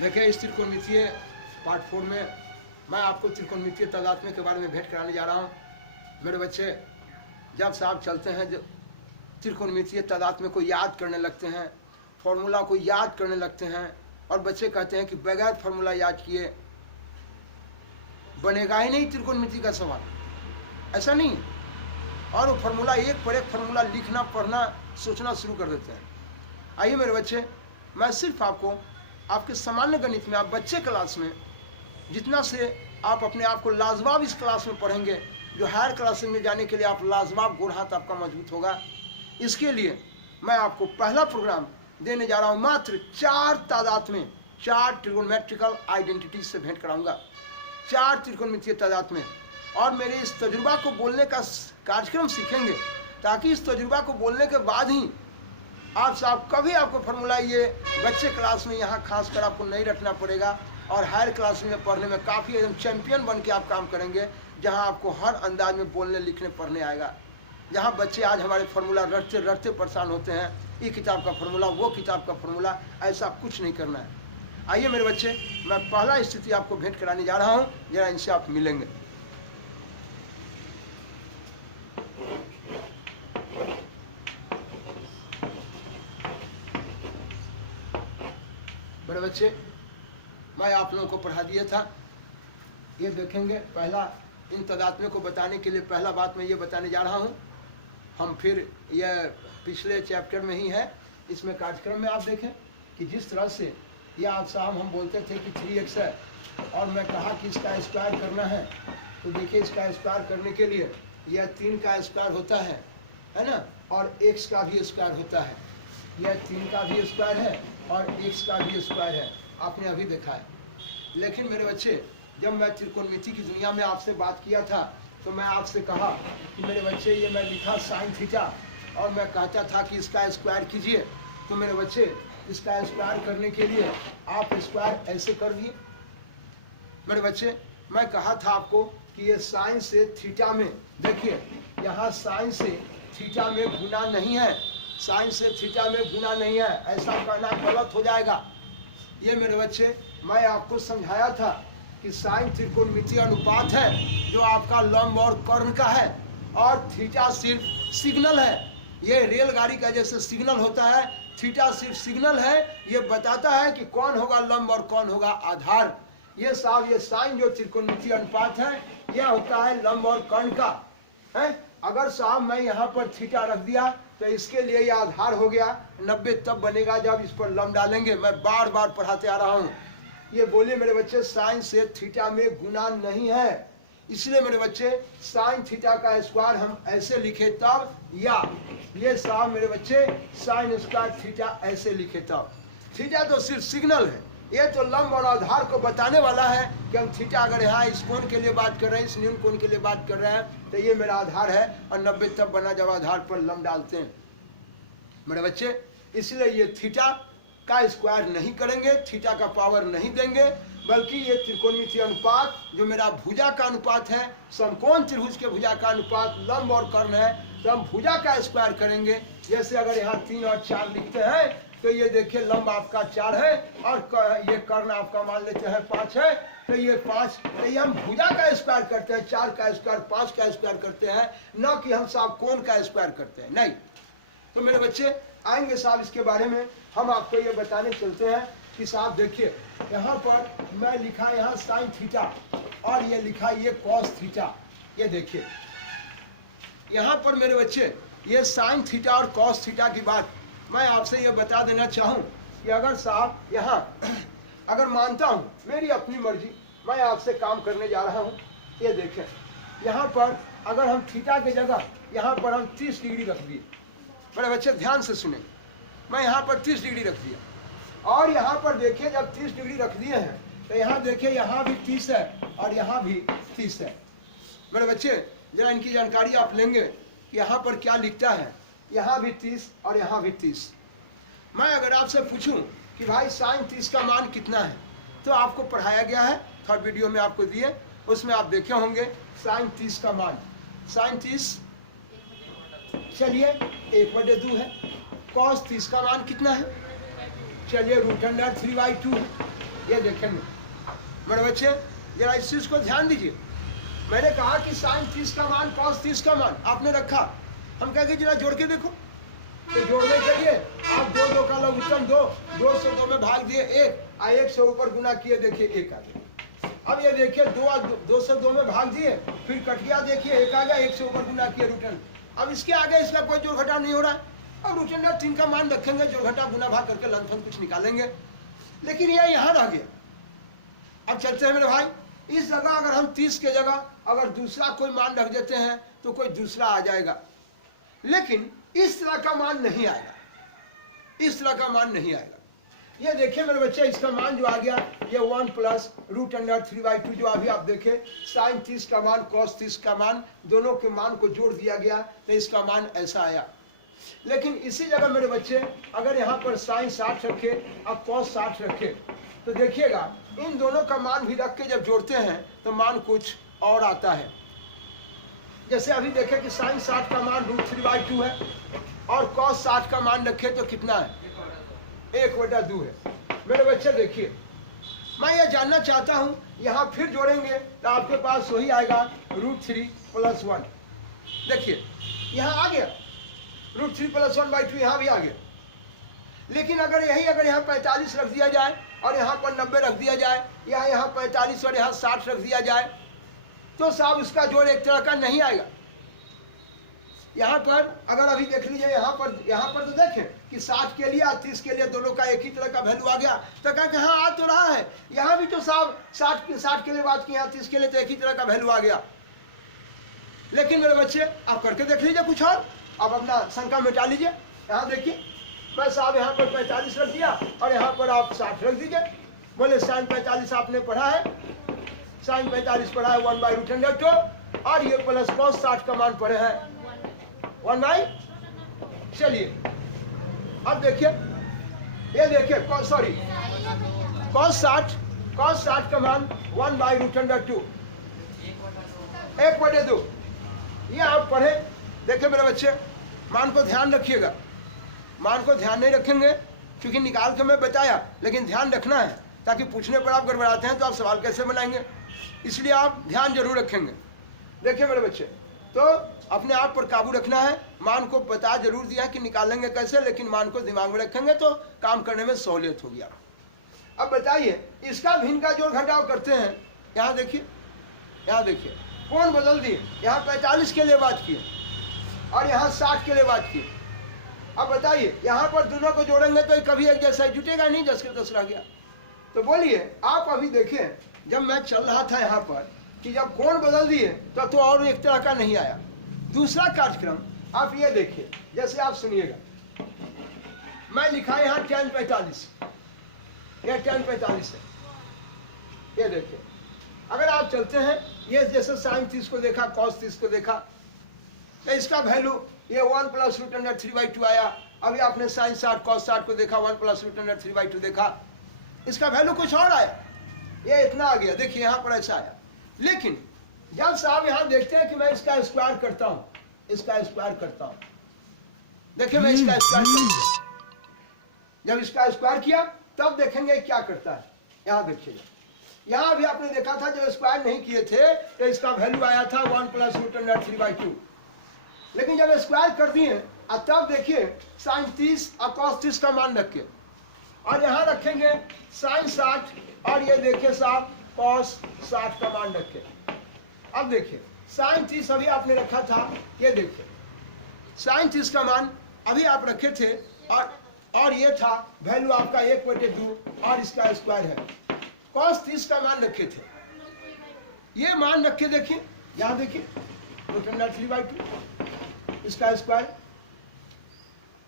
देखिए, इस त्रिकोणमितीय पार्ट 4 में मैं आपको त्रिकोणमितीय तादात्म्य के बारे में भेंट कराने जा रहा हूँ। मेरे बच्चे, जब से आप चलते हैं, जब त्रिकोणमितीय तादात्म्य को याद करने लगते हैं, फॉर्मूला को याद करने लगते हैं, और बच्चे कहते हैं कि बगैर फार्मूला याद किए बनेगा ही नहीं त्रिकोणमिति का सवाल। ऐसा नहीं, और वो फार्मूला एक पर एक फार्मूला लिखना, पढ़ना, सोचना शुरू कर देते हैं। आइए मेरे बच्चे, मैं सिर्फ आपको आपके सामान्य गणित में, आप बच्चे क्लास में जितना से आप अपने आप को लाजवाब इस क्लास में पढ़ेंगे, जो हायर क्लास में जाने के लिए आप लाजवाब गोड़ हाथ आपका मजबूत होगा, इसके लिए मैं आपको पहला प्रोग्राम देने जा रहा हूँ। मात्र 4 तादात्म्य, 4 ट्रिगोनोमेट्रिकल आइडेंटिटीज से भेंट कराऊंगा, 4 त्रिकोणमितीय तादात्म्य। और मेरे इस तजुर्बा को बोलने का कार्यक्रम सीखेंगे, ताकि इस तजुर्बा को बोलने के बाद ही आप साहब कभी आपको फार्मूला ये बच्चे क्लास में यहाँ खास कर आपको नहीं रखना पड़ेगा, और हायर क्लास में पढ़ने में काफ़ी एकदम चैंपियन बन के आप काम करेंगे, जहाँ आपको हर अंदाज में बोलने लिखने पढ़ने आएगा। जहाँ बच्चे आज हमारे फार्मूला रटते रटते परेशान होते हैं, ये किताब का फार्मूला, वो किताब का फार्मूला, ऐसा कुछ नहीं करना है। आइए मेरे बच्चे, मैं पहला स्थिति आपको भेंट कराने जा रहा हूँ, जरा इनसे आप मिलेंगे। बड़े बच्चे, मैं आप लोगों को पढ़ा दिया था, ये देखेंगे। पहला इन तादात्म्य को बताने के लिए पहला बात मैं ये बताने जा रहा हूँ। हम फिर यह पिछले चैप्टर में ही है, इसमें कार्यक्रम में आप देखें कि जिस तरह से यह आप साहब हम बोलते थे कि 3x है, और मैं कहा कि इसका स्क्वायर करना है, तो देखिए इसका स्क्वायर करने के लिए यह 3 का स्क्वायर होता है ना, और x का भी स्क्वायर होता है। यह 3 का भी स्क्वायर है और x का भी स्क्वायर है, आपने अभी देखा है। लेकिन मेरे बच्चे, जब मैं त्रिकोणमिति की दुनिया में आपसे बात किया था, तो मैं आपसे कहा कि मेरे बच्चे, ये मैं लिखा साइन थीटा, और मैं कहता था कि इसका स्क्वायर कीजिए। तो मेरे बच्चे, इसका स्क्वायर करने के लिए आप स्क्वायर ऐसे कर दिए। मेरे बच्चे, मैं कहा था आपको कि ये साइन से थीटा में, देखिए यहाँ साइन से थीटा में गुना नहीं है, साइन से थीटा में गुना नहीं है, ऐसा कहना गलत हो जाएगा। ये मेरे बच्चे, मैं आपको समझाया था कि साइन त्रिकोणमितीय अनुपात है, जो आपका लंब और कर्ण का है, और थीटा सिर्फ सिग्नल है। ये रेलगाड़ी का जैसे सिग्नल होता है, थीटा सिर्फ सिग्नल है, ये बताता है कि कौन होगा लंब और कौन होगा आधार। ये साहब, ये साइन जो त्रिकोणमितीय अनुपात है, यह होता है लंब और कर्ण का है। अगर साहब मैं यहाँ पर थीटा रख दिया, तो इसके लिए यह आधार हो गया। 90 तब बनेगा जब इस पर लंब डालेंगे। मैं बार बार पढ़ाते आ रहा हूँ। ये बोलिए मेरे बच्चे, साइन से थीटा में गुना नहीं है, इसलिए मेरे बच्चे साइन थीटा का स्क्वायर हम ऐसे लिखे तब, या ये साहब मेरे बच्चे साइन स्क्वायर थीटा ऐसे लिखे तब। थीटा तो सिर्फ सिग्नल है, ये तो लंब और आधार को बताने वाला है कि हम थीटा अगर यहाँ इस कोण के लिए बात कर रहे हैं, इस न्यून कोण के लिए बात कर रहे हैं, तो ये मेरा आधार है, और 90 तब बना जब आधार पर लंब डालते हैं मेरे बच्चे। इसलिए ये थीटा का स्क्वायर नहीं करेंगे, थीटा का पावर नहीं देंगे, बल्कि ये त्रिकोणमितीय अनुपात जो मेरा भुजा का अनुपात है, समकोण त्रिभुज के भुजा का अनुपात लंब और कर्ण है, तो हम भुजा का स्क्वायर करेंगे। जैसे अगर यहाँ 3 और 4 लिखते हैं, तो ये देखिए लंब आपका 4 है, और ये कर्ण आपका मान लेते हैं 5 है, तो ये 5, तो ये हम भुजा का स्क्वायर करते हैं, 4 का स्क्वायर, 5 का स्क्वायर करते हैं, न कि हम साहब कोण का स्क्वायर करते हैं, नहीं। तो मेरे बच्चे आएंगे साहब, इसके बारे में हम आपको ये बताने चलते हैं कि साहब देखिए, यहाँ पर मैं लिखा यहाँ साइन थीटा, और ये लिखा ये कॉस थीटा। ये देखिए यहाँ पर मेरे बच्चे, ये साइन थीटा और कॉस थीटा की बात मैं आपसे ये बता देना चाहूँ कि अगर साहब यहाँ अगर मानता हूँ, मेरी अपनी मर्जी, मैं आपसे काम करने जा रहा हूँ। ये देखें, यहाँ पर अगर हम थीटा की जगह यहाँ पर हम 30 डिग्री रख दिए, बड़े बच्चे ध्यान से सुने, मैं यहाँ पर 30 डिग्री रख दिया, और यहाँ पर देखिए जब 30 डिग्री रख दिए हैं, तो यहाँ देखिए यहाँ भी 30 है और यहाँ भी 30 है। मेरे बच्चे जरा इनकी जानकारी आप लेंगे कि यहाँ पर क्या लिखता है, यहाँ भी 30 और यहाँ भी 30। मैं अगर आपसे पूछूं कि भाई साइन 30 का मान कितना है, तो आपको पढ़ाया गया है, थर्ड वीडियो में आपको दिए, उसमें आप देखे होंगे साइन 30 का मान। साइन 30 चलिए 1/2 है। कॉस 30 का मान कितना है, चलिए √3/2 है। ये देखेंगे मेरे बच्चे, जरा इस चीज को ध्यान दीजिए। मैंने कहा कि साइन 30 का मान कॉस 30 का मान आपने रखा, हम कहेंगे जरा जोड़ के देखो। तो जोड़ने के लिए आप 2 2 का लघुत्तम 2, 2 से 2 में भाग दिए 1, 1 से ऊपर गुना किए, देखिए 1 आ गया। अब ये देखिए 2 से 2 में भाग दिए, फिर कट गया, देखिए 1 आ गया, 1 से ऊपर गुना किए रूट अंडर। अब इसके आगे इसका कोई जोड़ घटाव नहीं हो रहा है। अब रूट अंडर 3 का मान रखेंगे, जोड़ घटाव गुना भाग करके लंफन कुछ निकालेंगे, लेकिन यह यहाँ रह गया। अब चलते हैं मेरे भाई, इस जगह अगर हम 30 के जगह अगर दूसरा कोई मान रख देते हैं तो कोई दूसरा आ जाएगा, लेकिन इस तरह का मान नहीं आएगा, इस तरह का मान नहीं आएगा। ये देखिए मेरे बच्चे, इसका मान जो आ गया ये 1 प्लस रूट अंडर 3/2, जो अभी आप देखे साइन 30 का मान कॉस 30 का मान, दोनों के मान को जोड़ दिया गया तो इसका मान ऐसा आया। लेकिन इसी जगह मेरे बच्चे अगर यहाँ पर साइन 60 रखे और कॉस 60 रखे तो देखिएगा इन दोनों का मान भी रख के जब जोड़ते हैं तो मान कुछ और आता है। जैसे अभी देखें कि साइन 60 का मान रूट 3/2 है और कॉस 60 का मान रखे तो कितना है, 1/2 है। मेरे बच्चे देखिए, मैं ये जानना चाहता हूं, यहाँ फिर जोड़ेंगे तो आपके पास वही आएगा रूट 3 + 1। देखिए यहाँ आ गया रूट 3 + 1/2, यहाँ भी आ गया। लेकिन अगर यहाँ 45 रख दिया जाए और यहाँ पर 90 रख दिया जाए, या यहाँ 45 और यहाँ 60 रख दिया जाए तो साहब उसका जोड़ एक तरह का नहीं आएगा। यहाँ पर अगर अभी देख लीजिए, यहाँ पर तो देखें कि 60 के लिए और 30 के लिए दोनों का एक ही तरह का वैल्यू आ गया, तो कहा कि हाँ आ तो रहा है। यहाँ भी तो साहब 60 के लिए बात की, यहाँ 30 के लिए तो एक ही तरह का वैल्यू आ गया। लेकिन मेरे बच्चे आप करके देख लीजिए कुछ और, आप अपना शंका मिटा लीजिए। यहाँ देखिए मैं साहब यहाँ पर 45 रख दिया और यहाँ पर आप 60 रख दीजिए। बोले साइन 45 आपने पढ़ा है, साइन 45 पढ़ा है 1/√2 और ये प्लस कॉस 60 का मान पढ़े हैं 1/। चलिए अब देखिए, ये देखिए सॉरी कॉस 60 का मान 1/√2 1/2, ये आप पढ़े। देखिए मेरे बच्चे मान को ध्यान रखिएगा, मान को ध्यान नहीं रखेंगे क्योंकि निकाल के मैं बताया, लेकिन ध्यान रखना है ताकि पूछने पर आप गड़बड़ाते हैं तो आप सवाल कैसे बनाएंगे, इसलिए आप ध्यान जरूर रखेंगे। देखिए मेरे बच्चे, तो अपने आप पर काबू रखना है। मान को बता जरूर दिया कि निकालेंगे कैसे, लेकिन मान को दिमाग में रखेंगे तो काम करने में सहूलियत होगी। अब बताइए इसका भिन्न का जोड़ घटाव करते हैं। यहाँ देखिए, यहाँ देखिए कौन बदल दिए, यहाँ 45 के लिए बात की और यहाँ 60 के लिए बात की। अब बताइए यहाँ पर दोनों को जोड़ेंगे तो कभी एक जैसा जुटेगा नहीं, 10 के 10 रह गया। तो बोलिए आप अभी देखें, जब मैं चल रहा था यहाँ पर कि जब कोण बदल दिए तो और एक तरह का नहीं आया। दूसरा कार्यक्रम आप ये देखिए, जैसे आप सुनिएगा, मैं लिखा यहाँ tan 45, यह tan 45 है। ये देखिए अगर आप चलते हैं, ये जैसे साइन 30 को देखा, कॉस 30 को देखा, तो इसका वैल्यू ये 1 + √3/2 आया। अभी आपने साइन 60 कॉस 60 को देखा, 1 + √3/2 देखा, इसका वैल्यू कुछ और आया, ये इतना आ गया। देखिए यहाँ पर ऐसा आया। लेकिन जब साहब यहाँ देखते हैं कि मैं इसका स्क्वायर करता हूँ, इसका स्क्वायर करता हूँ, देखिए मैं इसका स्क्वायर करता हूँ, जब इसका स्क्वायर किया तब देखेंगे क्या करता है। यहाँ देखिएगा, यहाँ भी आपने देखा था जब स्क्वायर नहीं किए थे तो इसका वैल्यू आया था 1 + √3/2, लेकिन जब स्क्वायर कर दिए तब देखिए साइन 30 और कॉस 30 का मान रख के, और यहाँ रखेंगे साइन 60 और ये देखिए साहब कॉस 60 का मान रखे। अब देखिए साइन 30 अभी आपने रखा था, ये देखिए साइन 30 का मान अभी आप रखे थे और ये था वैल्यू आपका 1/2 और इसका स्क्वायर है। कॉस 30 का मान रखे थे, ये मान रखे, देखिए यहाँ देखिए √3/2 इसका स्क्वायर।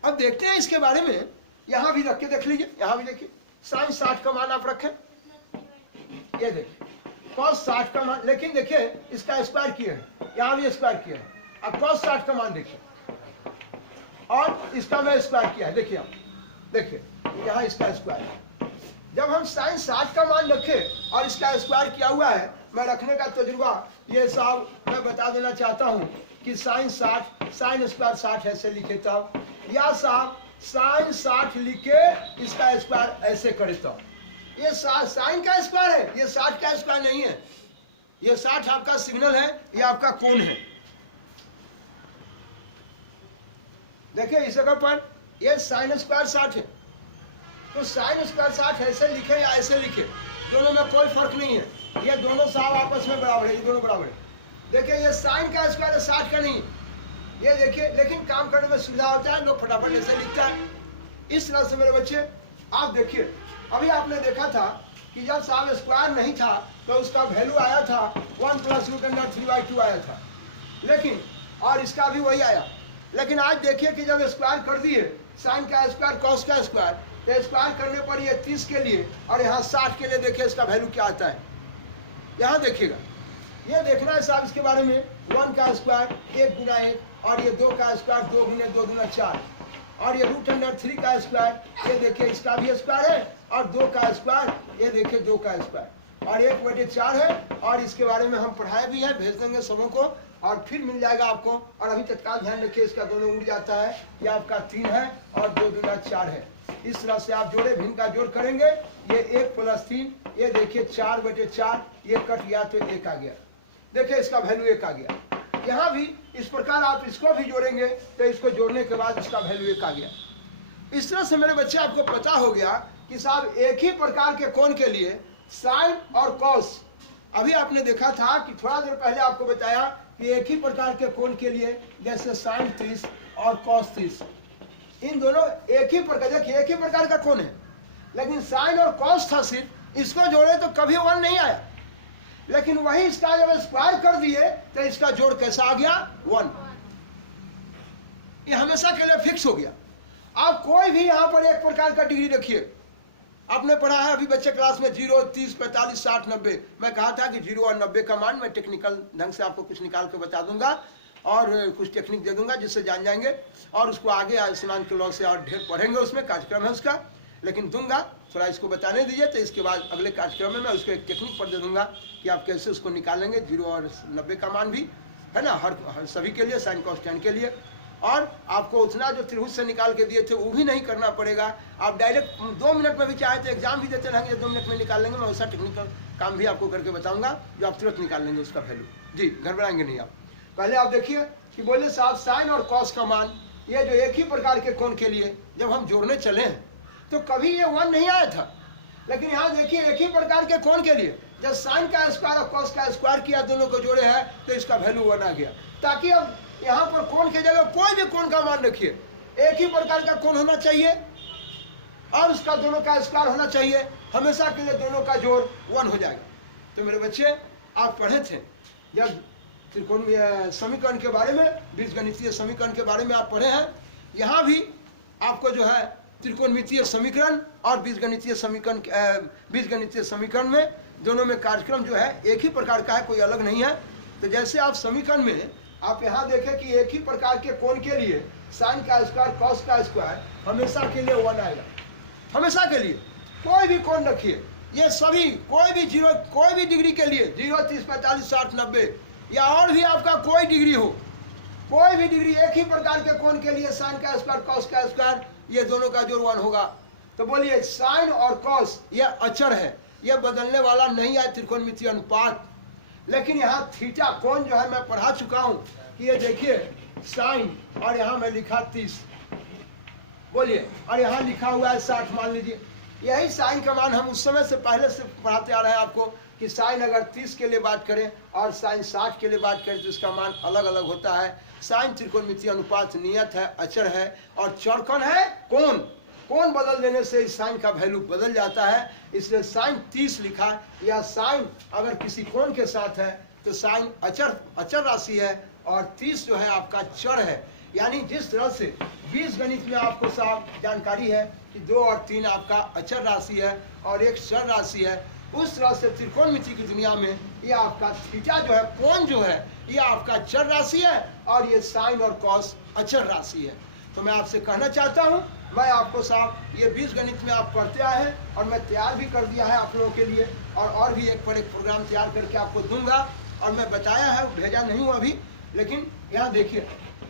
अब देखते हैं इसके बारे में, यहाँ भी रख के देख लीजिए, यहाँ भी देखिए साइन 60 का मान आप रखें, ये देखिए कॉस 60 का मान, लेकिन देखिए इसका स्क्वायर किया है, यहाँ भी स्क्वायर किया है। अब कॉस 60 का मान देखिए और इसका मैं स्क्वायर किया है, देखिए आप देखिए यहाँ इसका स्क्वायर है। जब हम साइन 60 का मान रखे और इसका स्क्वायर किया हुआ है, मैं रखने का तजुर्बा ये साहब मैं बता देना चाहता हूँ कि साइन 60 साइन स्क्वायर 60 ऐसे लिखे तब, या साहब साइन 60 लिखे इसका स्क्वायर ऐसे करे तब। ये साइन का स्क्वायर है, ये 60 का स्क्वायर नहीं है। ये 60 आपका सिग्नल है, ये आपका कोण है। देखिए इस जगह पर ये साइन स्क्वायर 60 है, तो साइन स्क्वायर 60 ऐसे लिखे या ऐसे लिखे, दोनों में कोई फर्क नहीं है। ये दोनों साहब आपस में बराबर है, ये दोनों बराबर है। देखिए ये साइन का स्क्वायर 60 का नहीं, ये देखिए, लेकिन काम करने में सुविधा होता है, लोग फटाफट ऐसे लिखता है। इस तरह से मेरे बच्चे आप देखिए, अभी आपने देखा था कि जब साहब स्क्वायर नहीं था तो उसका वैल्यू आया था 1 + √3/2 आया था, लेकिन और इसका भी वही आया। लेकिन आज देखिए कि जब स्क्वायर कर दिए, साइन का स्क्वायर कॉस का स्क्वायर, तो स्क्वायर करने पर ये 30 के लिए और यहाँ 60 के लिए देखिए इसका वैल्यू क्या आता है। यहाँ देखिएगा, ये देखना है साहब इसके बारे में। 1 का स्क्वायर 1 × 1, और ये 2 का स्क्वायर 2 × 2 × 4, और ये √3 का स्क्वायर, ये देखिए इसका भी स्क्वायर है, और 2 का स्क्वायर, ये देखिए 2 का स्क्वायर, और 1/4 है। और इसके बारे में हम पढ़ाए भी हैं, भेज देंगे सबों को, और फिर मिल जाएगा आपको। और अभी तत्काल ध्यान रखिए, इसका दोनों उड़ जाता है, ये आपका 3 है और 2 × 4 है। इस तरह से आप जोड़े भिन्न का जोड़ करेंगे, ये 1 + 3, ये देखिए 4/4, ये कट गया तो 1 आ गया। देखिए इसका वैल्यू 1 आ गया। यहाँ भी इस प्रकार आप इसको भी जोड़ेंगे तो इसको जोड़ने के बाद इसका वैल्यू 1 आ गया। इस तरह से मेरे बच्चे आपको पता हो गया कि साहब एक ही प्रकार के कोण के लिए साइन और कॉस, अभी आपने देखा था कि थोड़ा देर पहले आपको बताया कि एक ही प्रकार के कोण के लिए जैसे साइन 30 और कॉस 30, इन दोनों एक ही प्रकार, देखिए एक ही प्रकार का कोण है, लेकिन साइन और कॉस था सिर्फ, इसको जोड़े तो कभी 1 नहीं आया। लेकिन वही इसका जब स्क्वायर कर दिए तो इसका जोड़ कैसा आ गया? 1। ये हमेशा के लिए फिक्स हो गया। आप कोई भी यहाँ पर एक प्रकार का डिग्री रखिए। आपने पढ़ा है अभी बच्चे क्लास में 0, 30, 45, 60, 90। मैं कहा था कि 0 और 90 का मान मैं टेक्निकल ढंग से आपको कुछ निकाल के बता दूंगा और कुछ टेक्निक दे दूंगा जिससे जान जाएंगे, और उसको आगे आयुष्मान के लॉ से और ढेर पढ़ेंगे, उसमें कार्यक्रम है उसका, लेकिन दूंगा थोड़ा इसको बताने दीजिए। तो इसके बाद अगले कार्यक्रम में मैं उसको एक टेक्निक पर दे दूंगा कि आप कैसे उसको निकालेंगे, 0 और 90 का मान भी है ना, हर सभी के लिए, साइन कॉस टेन के लिए। और आपको उतना जो त्रिभुज से निकाल के दिए थे वो भी नहीं करना पड़ेगा, आप डायरेक्ट 2 मिनट में भी चाहे तो एग्जाम भी देते रहेंगे, 2 मिनट में निकाल लेंगे। मैं वैसा टेक्निकल काम भी आपको करके बताऊंगा जो आप तुरंत निकाल लेंगे उसका वैल्यू। जी, घबराएंगे नहीं आप। पहले आप देखिए कि बोले साहब साइन और कॉस का मान, ये जो एक ही प्रकार के कोण के लिए जब हम जोड़ने चले हैं तो कभी ये 1 नहीं आया था, लेकिन यहाँ देखिए एक ही प्रकार के कोण के लिए जब साइन का स्क्वायर और कॉस का स्क्वायर किया, दोनों को जोड़े हैं तो इसका वैल्यू 1 आ गया। ताकि अब यहाँ पर कोण की जगह कोई भी कोण का मान रखिए, एक ही प्रकार का कोण होना चाहिए और उसका दोनों का स्क्वायर होना चाहिए, हमेशा के लिए दोनों का जोड़ 1 हो जाएगा। तो मेरे बच्चे आप पढ़े थे जब त्रिकोणीय समीकरण के बारे में, बीजगणितीय समीकरण के बारे में आप पढ़े हैं, यहाँ भी आपको जो है त्रिकोणमितीय समीकरण और बीजगणितीय समीकरण में दोनों में कार्यक्रम जो है एक ही प्रकार का है, कोई अलग नहीं है। तो जैसे आप समीकरण में आप यहाँ देखें कि एक ही प्रकार के कोण के लिए साइन का स्क्वायर कॉस का स्क्वायर हमेशा के लिए 1 आएगा, हमेशा के लिए। कोई भी कोण रखिए, ये सभी कोई भी डिग्री के लिए 0, 30, 45, 60, 90 या और भी आपका कोई डिग्री हो, कोई भी डिग्री एक ही प्रकार के कोण के लिए साइन का स्क्वायर कॉस का स्क्वायर, ये दोनों का जोड़ 1 होगा। तो बोलिए साइन और कॉस ये अचर है, ये बदलने वाला नहीं है त्रिकोणमितीय अनुपात। लेकिन यहाँ थीटा कोण जो है मैं पढ़ा चुका हूँ कि ये देखिए साइन, और यहाँ मैं लिखा 30, बोलिए, और यहाँ लिखा हुआ है 60 मान लीजिए। यही साइन का मान हम उस समय से पहले से पढ़ाते आ रहे हैं आपको कि साइन अगर 30 के लिए बात करें और साइन 60 के लिए बात करें तो इसका मान अलग अलग होता है। साइन त्रिकोणमितीय अनुपात नियत है, अचर है, और चर कौन है? कोण। कोण बदल देने से इस साइन का वैल्यू बदल जाता है, इसलिए साइन 30 लिखा। या साइन अगर किसी कोण के साथ है तो साइन अचर राशि है और 30 जो है आपका चर है। यानी जिस तरह से बीजगणित में आपको साफ जानकारी है कि 2 और 3 आपका अचर राशि है और 1 चर राशि है, उस तरह से त्रिकोणमिति की दुनिया में ये आपका थीटा जो है, कोण जो है, ये आपका चर राशि है और ये साइन और कॉस अचर राशि है। तो मैं आपसे कहना चाहता हूँ, मैं आपको साहब ये बीजगणित में आप पढ़ते आए हैं और मैं तैयार भी कर दिया है आप लोगों के लिए, और भी एक पर एक प्रोग्राम तैयार करके आपको दूंगा। और मैं बताया है, भेजा नहीं हूँ अभी, लेकिन यहाँ देखिए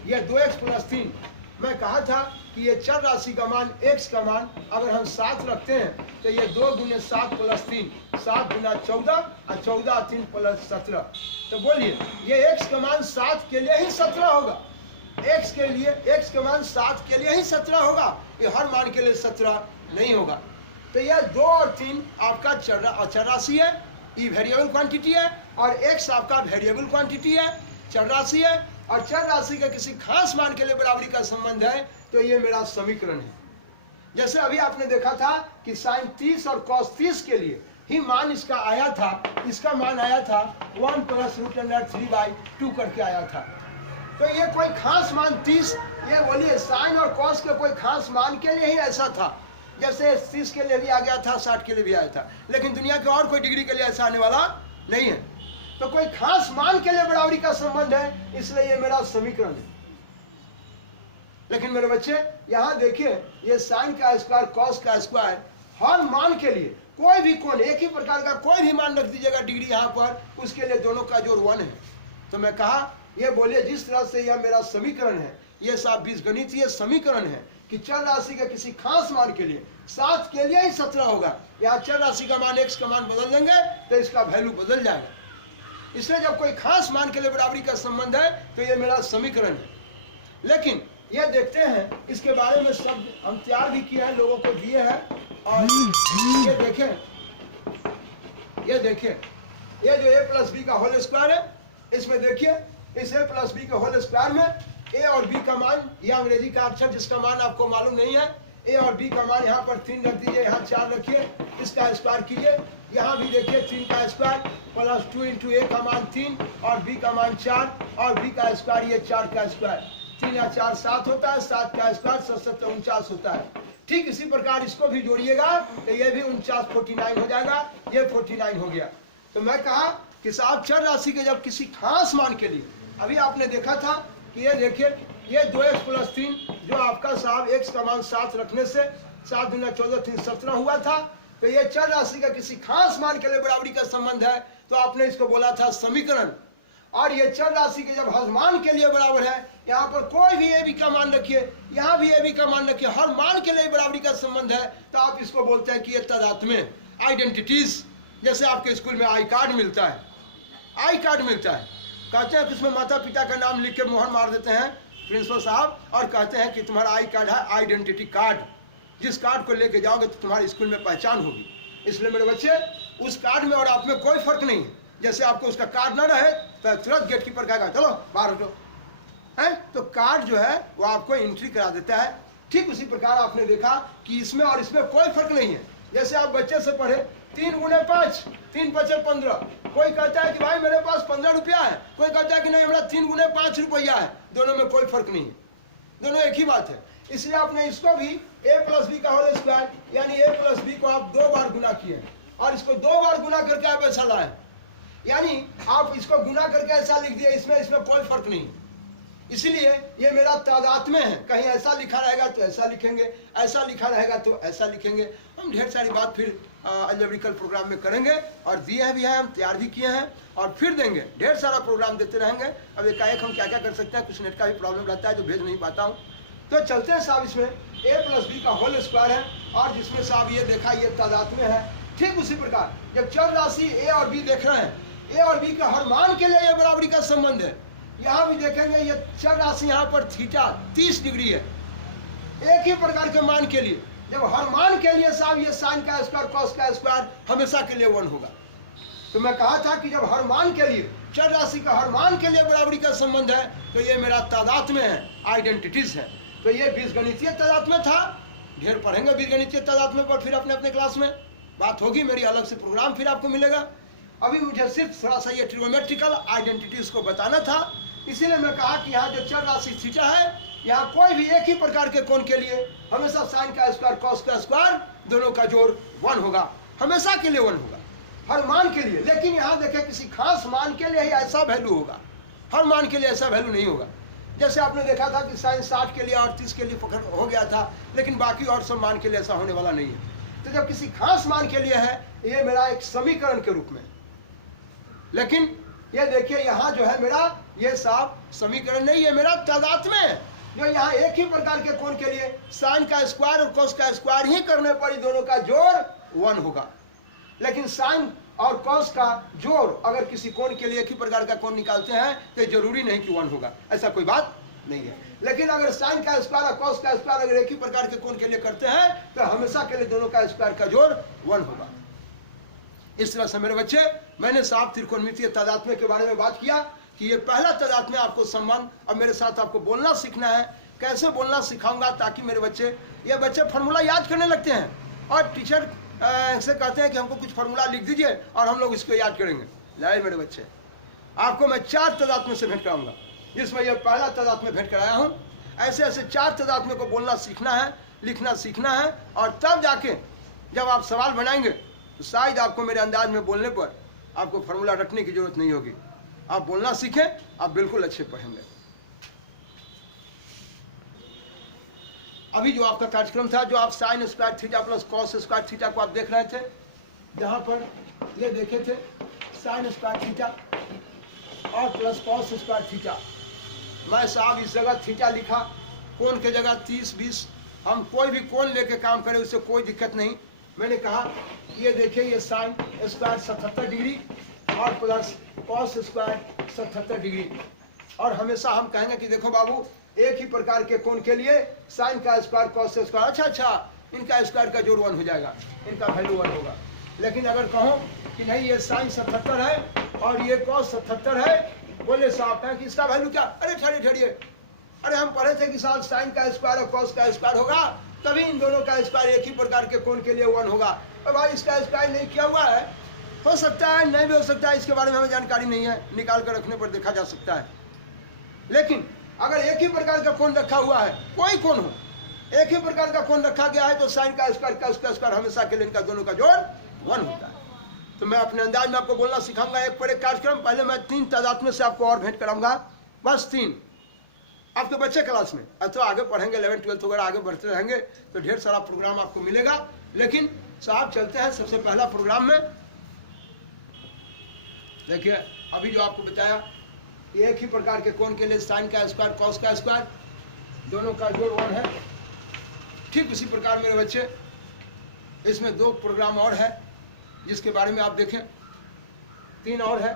ये 2x + 3 मैं कहा था कि ये चर राशि का मान x का मान अगर हम 7 रखते हैं तो ये 2 गुने 7 प्लस 3, 7 गुना 14 और 14 3 प्लस 17। तो बोलिए ये x का मान 7 के लिए ही 17 होगा। x का मान 7 के लिए ही 17 होगा, ये हर मान के लिए 17 नहीं होगा। तो यह 2 और 3 आपका चर राशि है, ई वेरिएबल क्वांटिटी है, और x आपका वेरिएबल क्वांटिटी है, चर राशि है। और चर राशि का किसी खास मान के लिए बराबरी का संबंध है, तो ये मेरा समीकरण है। जैसे अभी आपने देखा था कि साइन 30 और कॉस 30 के लिए ही मान इसका आया था, इसका मान आया था 1 + √3/2 करके आया था। तो ये कोई खास मान 30, ये बोलिए साइन और कॉस के कोई खास मान के लिए ही ऐसा था। जैसे 30 के लिए भी आ गया था, 60 के लिए भी आया था, लेकिन दुनिया के और कोई डिग्री के लिए ऐसा आने वाला नहीं है। तो कोई खास मान के लिए बराबरी का संबंध है, इसलिए ये मेरा समीकरण है। लेकिन मेरे बच्चे यहाँ देखिए, ये साइन का स्क्वायर कॉस का स्क्वायर हर मान के लिए कोई भी कोण, एक ही प्रकार का कोई भी मान रख दीजिएगा डिग्री यहाँ पर, उसके लिए दोनों का जोड़ 1 है। तो मैं कहा ये बोलिए जिस तरह से यह मेरा समीकरण है, ये सब बीजगणितीय समीकरण है कि चर राशि के किसी खास मान के लिए 7 के लिए ही 17 होगा। यहाँ चर राशि का मान x का मान बदल देंगे तो इसका वैल्यू बदल जाएगा। इसलिए जब कोई खास मान के लिए बराबरी का संबंध है तो ये मेरा समीकरण है। लेकिन ये देखते हैं, इसके बारे में शब्द हम तैयार भी किए हैं, लोगों को दिए हैं। और ये देखें, ये जो a + b का होल स्क्वायर है, इसमें देखिए इस a + b के होल स्क्वायर में a और b का मान, यह अंग्रेजी का अक्षर जिसका मान आपको मालूम नहीं है, a और b का मान यहाँ पर 3 रख दीजिए, यहाँ 4 रखिए, इसका स्क्वायर कीजिए। यहाँ भी देखिए 3 का स्क्वायर प्लस 2 × a का मान 3 और b का मान 4 और b का स्क्वायर ये 4 का स्क्वायर, 3 या 4 7 होता है, 7 का स्क्वायर 7 49 होता है। ठीक इसी प्रकार इसको भी जोड़िएगा तो ये भी 49 49 हो जाएगा, ये 49 हो गया। तो मैं कहा कि साहब चर राशि के जब किसी खास मान के लिए, अभी आपने देखा था कि ये देखिए ये 2x + 3 जो आपका साहब x का मान 7 रखने से 7 गुना 14 3 17 हुआ था। तो ये चर राशि का किसी खास मान के लिए बराबरी का संबंध है, तो आपने इसको बोला था समीकरण। और ये चर राशि के जब हर मान के लिए बराबर है, यहाँ पर कोई भी a b का मान रखिए, यहाँ भी a b का मान रखिए, हर मान के लिए बराबरी का संबंध है, तो आप इसको बोलते हैं कि ये तादात्म्य आइडेंटिटीज। जैसे आपके स्कूल में आई कार्ड मिलता है, आई कार्ड मिलता है, कहते हैं कि उसमें माता पिता का नाम लिख के मोहर मार देते हैं प्रिंसिपल साहब, और कहते हैं कि तुम्हारा आई कार्ड है आइडेंटिटी कार्ड, जिस कार्ड को लेके जाओगे तो तुम्हारे स्कूल में पहचान होगी। इसलिए मेरे बच्चे उस कार्ड में और आप में कोई फर्क नहीं है। जैसे आपको उसका कार्ड ना रहे तो तुरंत गेट कीपर कहेगा चलो बाहर हटो, है तो कार्ड जो है वो आपको एंट्री करा देता है। ठीक उसी प्रकार आपने देखा कि इसमें और इसमें कोई फर्क नहीं है। जैसे आप बच्चे से पढ़े 3 × 5 3 × 5 = 15, कोई कहता है कि भाई मेरे पास 15 रुपया है, कोई कहता है कि नहीं हमारा 3 × 5 रुपया है, दोनों में कोई फर्क नहीं है, दोनों एक ही बात है। इसलिए आपने इसको भी a + b का होल स्क्वायर यानी a + b को आप 2 बार गुना किए और इसको 2 बार गुना करके आप ऐसा लाए, यानी आप इसको गुना करके ऐसा लिख दिए, इसमें कोई फर्क नहीं। इसीलिए ये मेरा तादात्म्य है, कहीं ऐसा लिखा रहेगा तो ऐसा लिखेंगे, ऐसा लिखा रहेगा तो ऐसा लिखेंगे। हम ढेर सारी बात फिर अलजेब्रिकल प्रोग्राम में करेंगे और दिए भी हैं, हम तैयार भी किए हैं और फिर देंगे। ढेर सारा प्रोग्राम देते रहेंगे। अब एकाएक हम क्या क्या कर सकते हैं, कुछ नेट का भी प्रॉब्लम रहता है जो भेज नहीं पाता हूँ। तो चलते हैं साहब, इसमें a + b का होल स्क्वायर है और जिसमें साहब ये देखा ये तादात्म्य है। ठीक उसी प्रकार जब चर राशि a और b देख रहे हैं, a और b का हर मान के लिए ये बराबरी का संबंध है। यहाँ भी देखेंगे ये चर राशि यहाँ पर थीटा 30 डिग्री है, एक ही प्रकार के मान के लिए। जब हर मान के लिए साहब ये साइन का स्क्वायर कॉस का स्क्वायर हमेशा के लिए 1 होगा। तो मैं कहा था कि जब हर मान के लिए चर राशि का हर मान के लिए बराबरी का संबंध है तो ये मेरा तादात्म्य है, आइडेंटिटीज है। तो ये बीजगणितीय तादात्म्य था, ढेर पढ़ेंगे बीजगणितीय तादात्म्य पर, फिर अपने अपने क्लास में बात होगी मेरी, अलग से प्रोग्राम फिर आपको मिलेगा। अभी मुझे सिर्फ थोड़ा सा ये ट्रिगोमेट्रिकल आइडेंटिटीज को बताना था, इसीलिए मैं कहा कि यहाँ जो चर राशि थीटा है, यहाँ कोई भी एक ही प्रकार के कोण के लिए हमेशा साइन का स्क्वायर कॉस का स्क्वायर दोनों का जोड़ 1 होगा, हमेशा के लिए 1 होगा हर मान के लिए। लेकिन यहाँ देखें किसी खास मान के लिए ही ऐसा वैल्यू होगा, हर मान के लिए ऐसा वैल्यू नहीं होगा। जैसे आपने देखा था कि साइन 60 के लिए और 30 के लिए पकड़ हो गया था, लेकिन बाकी और सब मान के लिए ऐसा होने वाला नहीं है। तो जब किसी खास मान के लिए है, ये मेरा एक समीकरण के रूप में। लेकिन ये देखिए यहाँ जो है मेरा ये साफ समीकरण नहीं है, मेरा तादात्म्य है। जो यहाँ एक ही प्रकार के कोण के लिए साइन का स्क्वायर और कोस का स्क्वायर ही करने पर दोनों का जोड़ 1 होगा। लेकिन साइन और कॉस का जोड़ अगर किसी कोण के लिए एक ही प्रकार का कोण निकालते हैं तो जरूरी नहीं कि 1 होगा, ऐसा कोई बात नहीं है। लेकिन अगर साइन का स्क्वायर और कॉस का स्क्वायर अगर एक ही प्रकार के कोण के लिए करते हैं तो हमेशा के लिए दोनों का स्क्वायर का जोड़ 1 होगा। इस तरह से मेरे बच्चे मैंने साफ त्रिकोणमितीय तादात्म्य के बारे में बात किया कि ये पहला तादात्म्य आपको सम्मान। अब मेरे साथ आपको बोलना सीखना है। कैसे बोलना सिखाऊंगा ताकि मेरे बच्चे ये बच्चे फार्मूला याद करने लगते हैं और टीचर से कहते हैं कि हमको कुछ फार्मूला लिख दीजिए और हम लोग इसको याद करेंगे। लाए मेरे बच्चे, आपको मैं 4 तादात्म्य से भेंट कराऊंगा, जिसमें यह पहला तादात्म्य भेंट कराया हूँ। ऐसे ऐसे 4 तादात्म्य को बोलना सीखना है, लिखना सीखना है, और तब जाके जब आप सवाल बनाएंगे तो शायद आपको मेरे अंदाज में बोलने पर आपको फार्मूला रटने की जरूरत नहीं होगी। आप बोलना सीखें, आप बिल्कुल अच्छे पढ़ेंगे। अभी जो आपका कार्यक्रम था, जो आप sine square theta plus cos square theta को आप देख रहे थे, जहाँ पर ये देखे थे साइन स्क्वायर थीटा और प्लस कॉस स्क्वायर थीटा। मैं साहब इस जगह थीटा लिखा, कोण के जगह 30-20, हम कोई भी कोण लेके काम करें उससे कोई दिक्कत नहीं। मैंने कहा ये देखिए ये साइन स्क्वायर 77 डिग्री और प्लस कॉस स्क्वायर 77 डिग्री। और हमेशा हम कहेंगे कि देखो बाबू एक ही प्रकार के कोण के लिए साइन का स्क्वायर कॉस स्क्वायर, अच्छा इनका स्क्वायर का जोड़ 1 हो जाएगा, इनका वैल्यू 1 होगा। लेकिन अगर कहो कि नहीं ये साइन 77 है और ये कॉस 77 है, बोले साहब कहें कि इसका वैल्यू क्या, अरे ठहरिए, अरे हम पढ़े थे कि साहब साइन का स्क्वायर और कॉस का स्क्वायर होगा तभी इन दोनों का स्क्वायर एक ही प्रकार के कोण के लिए 1 होगा। और भाई इसका स्क्वायर नहीं किया हुआ है, हो सकता है नहीं भी हो सकता है, इसके बारे में हमें जानकारी नहीं है, निकाल कर रखने पर देखा जा सकता है। लेकिन अगर एक ही प्रकार का कोण रखा हुआ है, कोई कोण हो, एक ही प्रकार का कोण रखा गया है तो साइन का स्क्वायर का उसका स्क्वायर हमेशा के लिए इनका दोनों का जोड़ 1 होता है। तो मैं अपने अंदाज में आपको बोलना सिखाऊंगा एक पर एक कार्यक्रम। पहले मैं 3 तादात्म्य से आपको और भेंट कराऊंगा, बस 3। आपके बच्चे क्लास में अब तो आगे पढ़ेंगे 11th 12th वगैरह आगे बढ़ते रहेंगे तो ढेर सारा प्रोग्राम आपको मिलेगा। लेकिन साहब चलते हैं सबसे पहला प्रोग्राम में। देखिए अभी जो आपको बताया एक ही प्रकार के कोण के लिए साइन का स्क्वायर कॉस का स्क्वायर दोनों का जोड़ 1 है। ठीक उसी प्रकार मेरे बच्चे इसमें 2 प्रोग्राम और है जिसके बारे में आप देखें, 3 और है।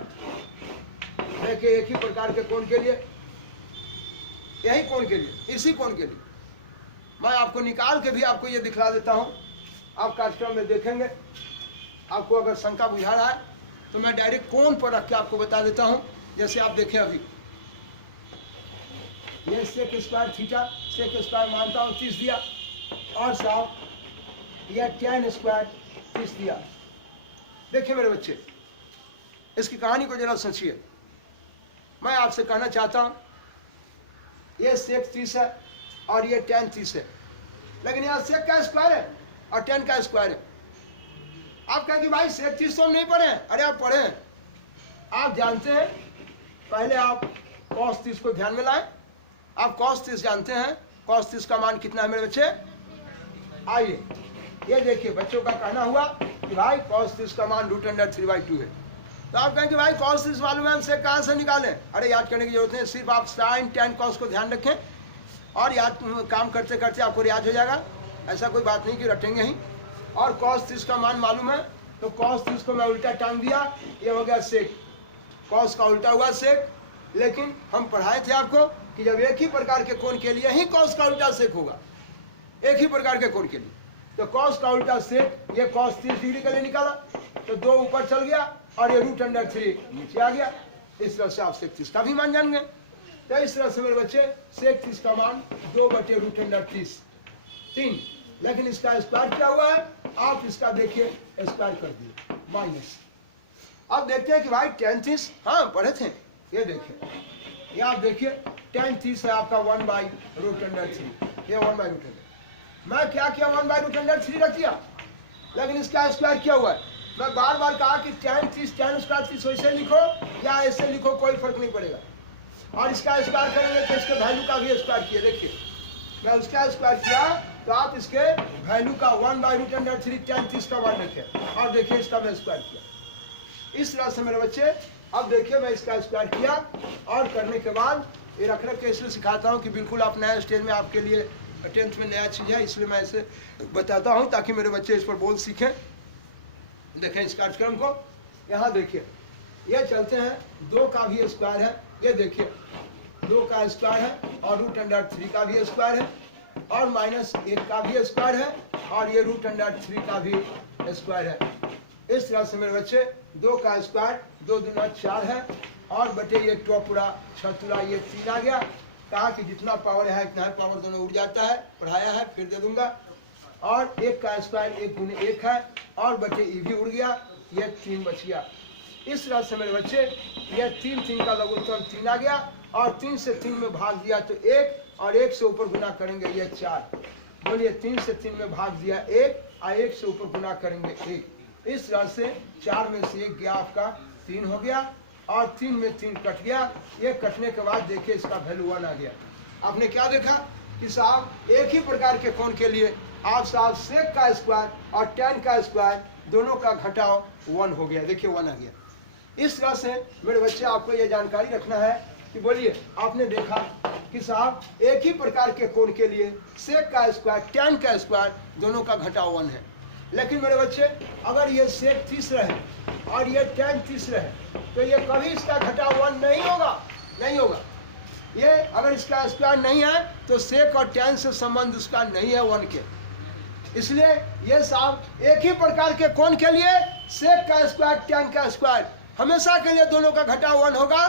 देखिए एक ही प्रकार के कोण के लिए, यही कोण के लिए, इसी कोण के लिए मैं आपको निकाल के भी आपको ये दिखला देता हूँ। आप कार्यक्रम में देखेंगे, आपको अगर शंका बुझा रहा है तो मैं डायरेक्ट कोण पर रख के आपको बता देता हूँ। जैसे आप देखें अभी ये sec square theta, sec square मानता हूँ 30 दिया, और साहब यह tan स्क्वायर 30 दिया। देखिए मेरे बच्चे इसकी कहानी को जरा सोचिए। मैं आपसे कहना चाहता हूँ ये सेक 30 है और ये tan 30 है, लेकिन यहाँ सेक का स्क्वायर है और tan का स्क्वायर है। आप कहेंगे भाई सेक 30 तो हम नहीं पढ़े हैं। अरे आप पढ़े हैं, आप जानते हैं। पहले आप cos 30 को ध्यान में लाएं। आप cos 30 जानते हैं, cos 30 का मान कितना है मेरे बच्चे? आइए ये देखिए बच्चों का कहना हुआ कि भाई cos 30 का मान √3/2 है। तो आप कहेंगे भाई cos 30 मालूम है, हमसे कहाँ से निकालें? अरे याद करने की जरूरत नहीं, सिर्फ आप sin tan cos को ध्यान रखें और याद काम करते करते आपको याद हो जाएगा। ऐसा कोई बात नहीं कि रटेंगे ही। और cos 30 का मान मालूम है तो cos 30 को मैं उल्टा टांग दिया, ये हो गया सेक, cos का उल्टा हुआ सेक। लेकिन हम पढ़ाए थे आपको कि जब एक ही प्रकार के कोण के लिए ही cos का उल्टा सेक होगा, एक ही प्रकार के कोण के लिए, तो cos का उल्टा सेक ये cos 30 डिग्री के लिए निकाला तो 2 ऊपर चल गया और ये √3 नीचे आ गया। इस तरह से आप सेक 30 का भी मान जान गए। तो इस तरह से मेरे बच्चे सेक 30 का मान 2/√3 3। लेकिन इसका स्क्वायर क्या हुआ है, आप इसका देखिए स्क्वायर कर दिए माइनस। अब देखते हैं कि भाई tan 30 हाँ पढ़े थे। ये देखिए ये आप देखिए tan 30 है आपका 1/√3, ये 1/√3। मैं क्या किया 1/√3 रख दिया, लेकिन इसका स्क्वायर क्या हुआ है। मैं बार बार कहा कि tan 30 tan स्क्वायर 30 वैसे लिखो या ऐसे लिखो कोई फर्क नहीं पड़ेगा। और इसका स्क्वायर करेंगे तो इसके वैल्यू का भी स्क्वायर किया। देखिए मैं उसका स्क्वायर किया तो आप इसके वैल्यू का 1/√3 tan 30 का मान रखें और देखिए इसका मैं स्क्वायर किया। इस तरह से मेरे बच्चे अब देखिए मैं इसका स्क्वायर किया और करने के बाद ये रख के इसलिए सिखाता हूँ कि बिल्कुल आप नया स्टेज में, आपके लिए 10th में नया चीज़ है, इसलिए मैं ऐसे बताता हूँ ताकि मेरे बच्चे इस पर बोल सीखें। देखें इस कार्यक्रम को, यहाँ देखिए ये चलते हैं 2 का भी स्क्वायर है, ये देखिए 2 का स्क्वायर है और √3 का भी स्क्वायर है और -1 का भी स्क्वायर है और ये √3 का भी स्क्वायर है। इस तरह से मेरे बच्चे 2 का स्क्वायर 2 दूना 4 है और बटे ये 2 पूरा 6 ये 3 आ गया। कहा कि जितना पावर है इतना पावर दोनों उड़ जाता है, पढ़ाया है फिर दे दूंगा। और 1 का स्क्वायर 1 गुने 1 है और बटे ये भी उड़ गया, ये 3 बच गया। इस तरह से मेरे बच्चे ये 3 का लघुत्तम 3 आ गया और 3 से 3 में भाग दिया तो 1 और 1 से ऊपर गुना करेंगे ये 4। बोलिए 3 से 3 में भाग दिया 1 और 1 से ऊपर गुना करेंगे 1। इस तरह से 4 में से 1 गया आपका 3 हो गया और 3 में 3 कट गया। ये कटने के बाद देखिए इसका वैल्यू 1 आ गया। आपने क्या देखा कि साहब एक ही प्रकार के कोण के लिए आप साहब सेक का स्क्वायर और tan का स्क्वायर दोनों का घटाव 1 हो गया। देखिए 1 आ गया। इस तरह से मेरे बच्चे आपको ये जानकारी रखना है कि बोलिए आपने देखा कि साहब एक ही प्रकार के कोण के लिए सेक का स्क्वायर tan का स्क्वायर दोनों का घटाव 1 है। लेकिन मेरे बच्चे अगर ये सेक 30 रहे और ये tan 30 रहे तो ये कभी इसका घटाव 1 नहीं होगा, नहीं होगा। ये अगर इसका स्क्वायर नहीं है तो सेक और tan से संबंध उसका नहीं है 1 के। इसलिए ये साहब एक ही प्रकार के कोण के लिए सेक का स्क्वायर tan का स्क्वायर हमेशा के लिए दोनों का घटाव 1 होगा,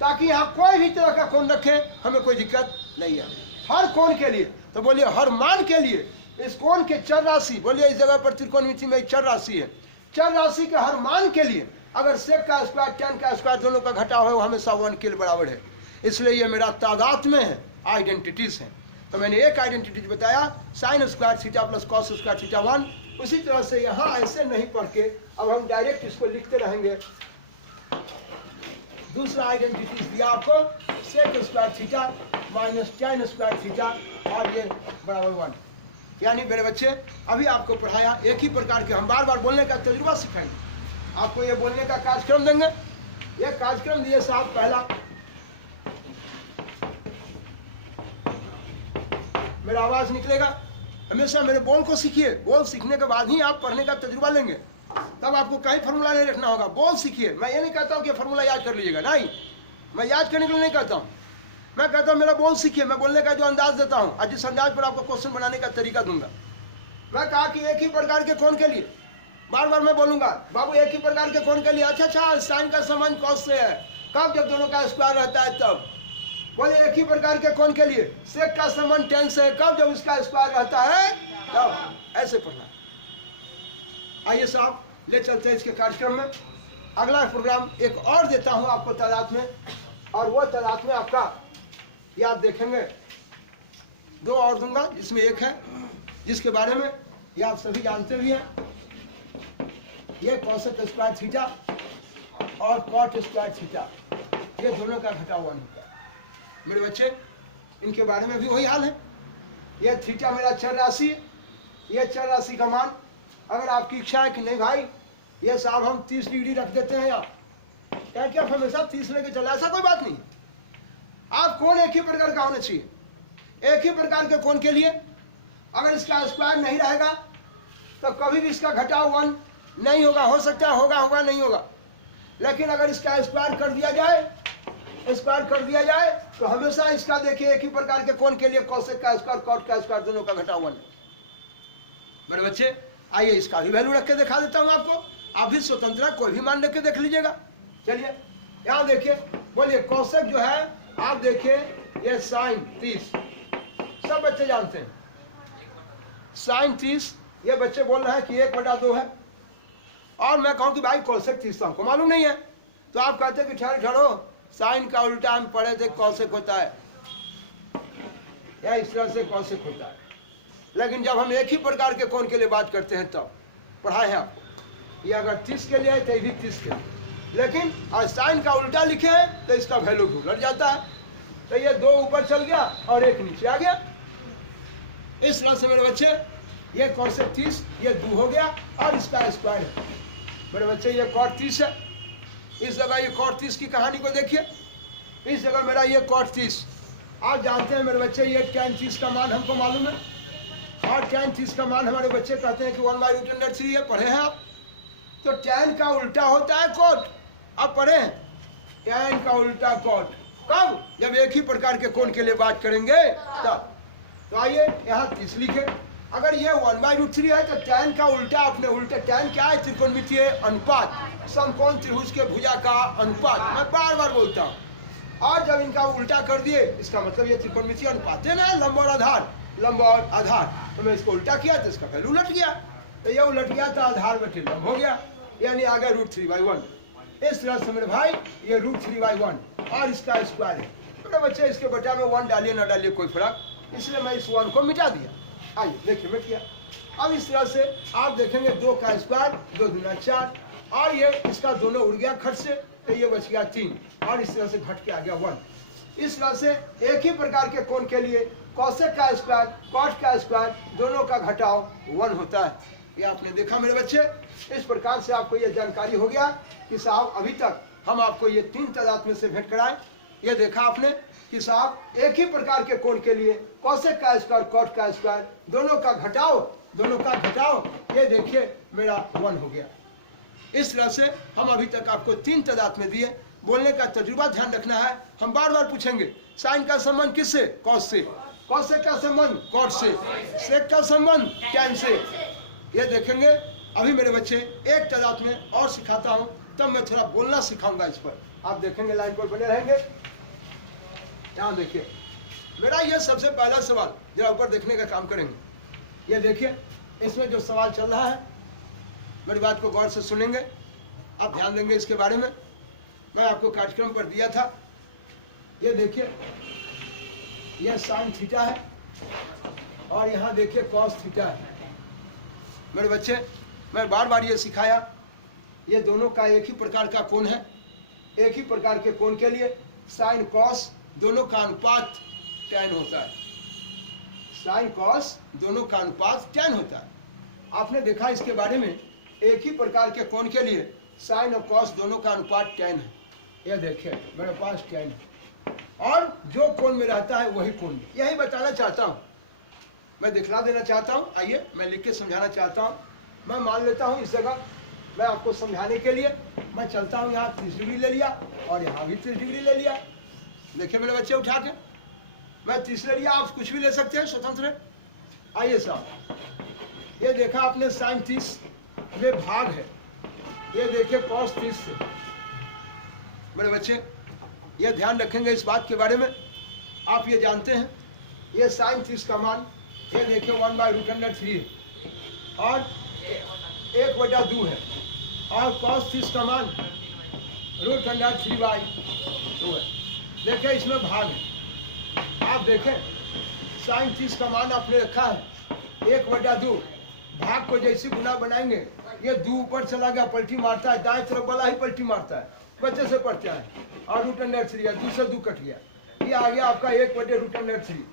ताकि यहाँ कोई भी तरह का कोण रखे हमें कोई दिक्कत नहीं है। हर कोण के लिए तो बोलिए हर मान के लिए इस कोण के चर राशि, बोलिए इस जगह पर त्रिकोणमिति में चर राशि है, चर राशि के हर मान के लिए अगर सेक का स्क्वायर tan का स्क्वायर दोनों का घटाव है वो हमेशा 1 के बराबर है। इसलिए ये मेरा तादाद में है, आइडेंटिटीज है। तो मैंने एक आइडेंटिटीज बताया sin square theta plus cos square theta 1। उसी तरह से यहाँ ऐसे नहीं पढ़ के अब हम डायरेक्ट इसको लिखते रहेंगे। दूसरा आइडेंटिटीज दिया आपको sec square theta minus tan square theta और ये बराबर 1। यानी मेरे बच्चे अभी आपको पढ़ाया एक ही प्रकार के, हम बार बार बोलने का तजुर्बा सिखाएंगे, आपको ये बोलने का कार्यक्रम देंगे। ये कार्यक्रम दिए साहब पहला मेरा आवाज निकलेगा, हमेशा मेरे बोल को सीखिए। बोल सीखने के बाद ही आप पढ़ने का तजुर्बा लेंगे, तब आपको कहीं फार्मूला नहीं रखना होगा। बोल सीखिए। मैं ये नहीं कहता हूँ कि फार्मूला याद कर लीजिएगा, नहीं, मैं याद करने के लिए नहीं कहता हूँ। मैं कहता हूँ मेरा बोल सीखिए। मैं बोलने का जो अंदाज देता हूँ और जिस अंदाज पर आपको क्वेश्चन बनाने का तरीका दूंगा। मैं कहा कि एक ही प्रकार के कोण के लिए बार बार मैं बोलूंगा बाबू एक ही प्रकार के कोण के लिए अच्छा साइन का संबंध कॉस से है, कब? जब दोनों का स्क्वायर रहता है तब। बोले एक ही प्रकार के कोण के लिए सेक का संबंध tan से है, कब? जब इसका स्क्वायर रहता है तब। ऐसे पढ़ना। आइए साहब ले चलते हैं इसके कार्यक्रम में। अगला प्रोग्राम एक और देता हूं आपको तादाद में, और वो तादाद में आपका ये आप देखेंगे 2 और दूंगा, जिसमें एक है जिसके बारे में ये आप सभी जानते भी हैं, ये cosec स्क्वायर थीटा और cot स्क्वायर थीटा, ये दोनों का घटाव 1 होता है। मेरे बच्चे इनके बारे में भी वही हाल है। ये थीटा मेरा चर राशि है, ये चर राशि का मान अगर आपकी इच्छा है कि नहीं भाई ये साहब हम 30 डिग्री रख देते हैं यहाँ, क्या क्या हमेशा 30 लेके चला, ऐसा कोई बात नहीं। आप कोण एक ही प्रकार का होना चाहिए। एक ही प्रकार के कोण के लिए अगर इसका स्क्वायर नहीं रहेगा तो कभी भी इसका घटाव 1 नहीं होगा। हो सकता है होगा, होगा नहीं होगा, लेकिन अगर इसका स्क्वायर कर दिया जाए तो हमेशा इसका देखिए एक ही प्रकार के कोण के लिए cosec का स्क्वायर cot का स्क्वायर दोनों का घटाव 1 है। मेरे बच्चे आइए इसका भी वैल्यू रख के दिखा देता हूं आपको। आप भी स्वतंत्र है, कोई भी मान रख के देख लीजिएगा। चलिए यहाँ देखिए, बोलिए cosec जो है आप देखिए ये sin 30, सब बच्चे जानते हैं sin 30। ये बच्चे बोल रहे हैं कि 1/2 है, और मैं कहूं कि भाई cosec 30 हमको मालूम नहीं है, तो आप कहते हैं कि ठहरो साइन का उल्टा हम पढ़े थे cosec होता है, या इस तरह से cosec होता है। लेकिन जब हम एक ही प्रकार के कोण के लिए बात करते हैं तब पढ़ाए हैं आपको। ये अगर 30 के लिए है तो ये भी 30 के लिए, लेकिन और साइन का उल्टा लिखे हैं तो इसका वैल्यू उलट जाता है। तो ये 2 ऊपर चल गया और 1 नीचे आ गया। इस तरह से मेरे बच्चे ये cosec 30 ये 2 हो गया और इसका स्क्वायर है। मेरे बच्चे ये cot 30 है। इस जगह ये cot 30 की कहानी को देखिए, इस जगह मेरा ये cot 30। आप जानते हैं मेरे बच्चे ये tan 30 का मान हमको मालूम है, और tan 30 का मान हमारे बच्चे कहते हैं कि 1/√3 है। पढ़े हैं आप? तो tan का उल्टा होता है cot। आप पढ़े हैं? tan का उल्टा cot कब? जब एक ही प्रकार के कोण के लिए बात करेंगे तब। तो आइए यहाँ 30 लिखे। अगर ये 1/√3 है तो tan का उल्टा अपने उल्टे, tan क्या है? त्रिकोणमितीय अनुपात, समकोण त्रिभुज के भुजा का अनुपात। मैं बार बार बोलता हूँ। और जब इनका उल्टा कर दिए, इसका मतलब ये त्रिकोणमितीय अनुपात है ना, लंब और आधार, लंब और आधार। तो मैं इसको उल्टा किया तो इसका पहले उलट गया, तो ये उलट गया तो आधार बटे लंब हो गया, यानी आ गया √3/1। इस तरह से मेरे भाई ये √3/1 और इसका स्क्वायर है। मेरे बच्चे इसके बटा में 1 डालिए ना डालिए कोई फर्क, इसलिए मैं इस 1 को मिटा दिया। आइए देखिए मिट गया। अब इस तरह से आप देखेंगे 2 का स्क्वायर 2 दूना 4, और ये इसका दोनों उड़ गया खट से, तो ये बच गया 3, और इस तरह से घट के आ गया 1। इस तरह से एक ही प्रकार के कोण के लिए कोसेक का स्क्वायर कॉट का स्क्वायर दोनों का घटाव 1 होता है। ये आपने देखा मेरे बच्चे। इस प्रकार से आपको ये जानकारी हो गया कि साहब अभी तक हम आपको ये 3 तादाद में से भेंट कराए। ये देखा आपने कि साहब एक ही प्रकार के कोण के लिए कोसेक का स्क्वायर कॉट का स्क्वायर दोनों का घटाव ये देखिए मेरा 1 हो गया। इस तरह से हम अभी तक आपको 3 तादाद में दिए। बोलने का तजुर्बा ध्यान रखना है। हम बार बार पूछेंगे साइन का संबंध किससे? कॉस से। कॉसेक का संबंध कॉट से। सेक का संबंध टैन से। ये देखेंगे। अभी मेरे बच्चे एक तादाद में और सिखाता हूँ, तब मैं थोड़ा बोलना सिखाऊंगा इस पर। आप देखेंगे लाइन पर बने रहेंगे। यहाँ देखिए मेरा ये सबसे पहला सवाल, जरा ऊपर देखने का काम करेंगे। ये देखिए इसमें जो सवाल चल रहा है, मेरी बात को गौर से सुनेंगे, आप ध्यान देंगे इसके बारे में। मैं आपको कार्यक्रम पर दिया था। ये देखिए ये साइन थीटा है और यहाँ देखिए कॉस थीटा है। मेरे बच्चे मैं बार बार ये सिखाया, ये दोनों का एक ही प्रकार का कोण है। एक ही प्रकार के कोण के लिए साइन कॉस दोनों का अनुपात टैन होता है। साइन कॉस दोनों का अनुपात टैन होता है। आपने देखा इसके बारे में, एक ही प्रकार के कोण के लिए साइन और कॉस दोनों का अनुपात टैन है। यह देखिए मेरे पास टैन है, और जो कोण में रहता है वही कोण। यही बताना चाहता हूँ, मैं दिखला देना चाहता हूँ। आइए मैं लिख के समझाना चाहता हूँ। मैं मान लेता हूँ इस जगह, मैं आपको समझाने के लिए मैं चलता हूँ। यहाँ 30 डिग्री ले लिया और यहाँ भी 30 डिग्री ले लिया। देखिए मेरे बच्चे उठा के मैं 30 ले लिया, आप कुछ भी ले सकते हैं, स्वतंत्र है। आइए साहब ये देखा आपने साइन 30 में भाग है। ये देखिए कॉस 30 से। मेरे बच्चे ये ध्यान रखेंगे इस बात के बारे में। आप ये जानते हैं ये साइन 30 का मान ये देखिए 1/√3 है और 1/2 है, और कॉस 30 का मान √3/2 है। देखिए इसमें भाग है। आप देखें साइन 30 का मान आपने रखा है 1/2। भाग को जैसे गुना बनाएंगे ये 2 ऊपर चला गया, पलटी मारता है, दाएं तरफ वाला ही पलटी मारता है, बच्चे से पढ़ते हैं। और √3 है, 2 से 2 कट गया, ये आ गया आपका 1/√3।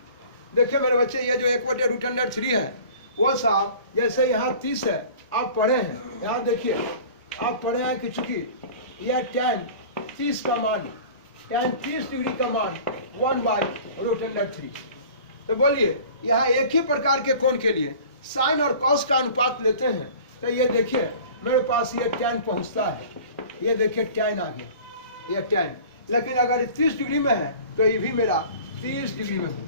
देखिए मेरे बच्चे ये जो 1/√3 है वो साहब जैसे यहाँ 30 है, आप पढ़े हैं। यहाँ देखिए आप पढ़े हैं कि चूंकि यह tan 30 का मान, tan 30 डिग्री का मान 1/√3। तो बोलिए यहाँ एक ही प्रकार के कोण के लिए साइन और कॉस का अनुपात लेते हैं, तो ये देखिए मेरे पास ये tan पहुँचता है। ये देखिए tan आ गया, ये tan। लेकिन अगर 30 डिग्री में है तो ये भी मेरा 30 डिग्री में हो गया।